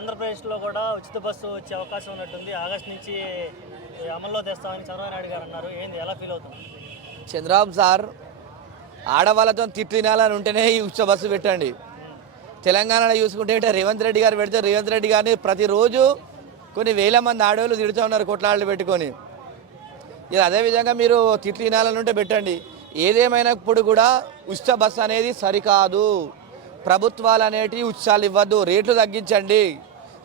ఆంధ్రప్రదేశ్లో కూడా ఉచిత బస్సు వచ్చే అవకాశం ఉన్నట్టుంది. ఆగస్టు నుంచి అమల్లో తెస్తామని చంద్రబాబు నాయుడు గారు అన్నారు. ఏంది, ఎలా ఫీల్ అవుతుంది? చంద్రబాబు సార్ ఆడవాళ్ళతో తినాలని ఉంటేనే ఈ ఉచిత బస్సు పెట్టండి. తెలంగాణలో చూసుకుంటే రేవంత్ రెడ్డి గారు పెడితే రేవంత్ రెడ్డి గారిని ప్రతిరోజు కొన్ని వేల మంది ఆడవాళ్ళు తిడుతూ ఉన్నారు కొట్లాళ్ళు పెట్టుకొని. ఇలా అదేవిధంగా మీరు తినాలని ఉంటే పెట్టండి. ఏదేమైనప్పుడు కూడా ఉచిత బస్సు అనేది సరికాదు. ప్రభుత్వాలు అనేటివి ఉచితాలు ఇవ్వద్దు, రేట్లు తగ్గించండి.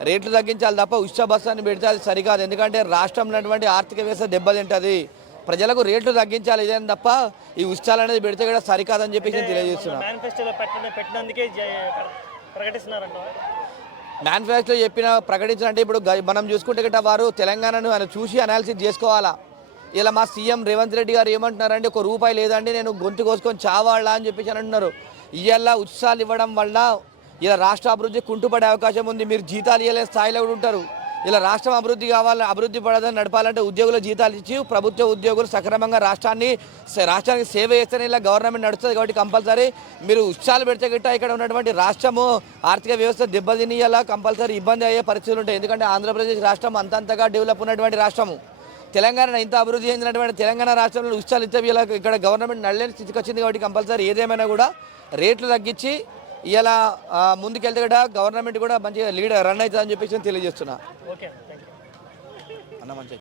రేట్లు తగ్గించాలి తప్ప ఉచిత బస్సు అని పెడితే అది సరికాదు. ఎందుకంటే రాష్ట్రంలో ఉన్నటువంటి ఆర్థిక వ్యవస్థ దెబ్బతింటుంది. ప్రజలకు రేట్లు తగ్గించాలి, ఇదేం తప్ప ఈ ఉచితాలు అనేది పెడితే కూడా సరికాదని చెప్పి నేను తెలియజేస్తున్నాను. మేనిఫెస్టోలో ప్రకటించాలంటే ఇప్పుడు మనం చూసుకుంటే గట్రా వారు తెలంగాణను ఆయన చూసి అనాలిసిస్ చేసుకోవాలా. ఇలా మా సీఎం రేవంత్ రెడ్డి గారు ఏమంటున్నారంటే ₹1 లేదండి నేను గొంతు కోసుకొని చావాళ్ళ అని చెప్పేసి అని అంటున్నారు. ఇవాళ ఉచితాలు ఇవ్వడం వల్ల ఇలా రాష్ట్ర అభివృద్ధి కుంటుపడే అవకాశం ఉంది. మీరు జీతాలు ఇవ్వలేని స్థాయిలో కూడా ఉంటారు. ఇలా రాష్ట్రం అభివృద్ధి కావాలి, అభివృద్ధి పడదని నడపాలంటే ఉద్యోగుల జీతాలు ఇచ్చి ప్రభుత్వ ఉద్యోగులు సక్రమంగా రాష్ట్రానికి సేవ చేస్తేనే ఇలా గవర్నమెంట్ నడుస్తుంది. కాబట్టి కంపల్సరీ మీరు ఉత్సాహాలు పెడితే గిట్ట ఇక్కడ ఉన్నటువంటి రాష్ట్రము ఆర్థిక వ్యవస్థ దెబ్బతినియాలా, కంపల్సరీ ఇబ్బంది అయ్యే పరిస్థితులు ఉంటాయి. ఎందుకంటే ఆంధ్రప్రదేశ్ రాష్ట్రం అంతంతగా డెవలప్ ఉన్నటువంటి రాష్ట్రము. తెలంగాణ ఇంత అభివృద్ధి చెందినటువంటి తెలంగాణ రాష్ట్రంలో ఉచితాలు ఇస్తే ఇక్కడ గవర్నమెంట్ నడలేని స్థితికి వచ్చింది. కాబట్టి కంపల్సరీ ఏదేమైనా కూడా రేట్లు తగ్గించి ఇలా ముందుకెళ్తే కూడా గవర్నమెంట్ కూడా మంచిగా రన్ అవుతుందని చెప్పేసి తెలియజేస్తున్నా. Okay, thank you. అన్న మంచి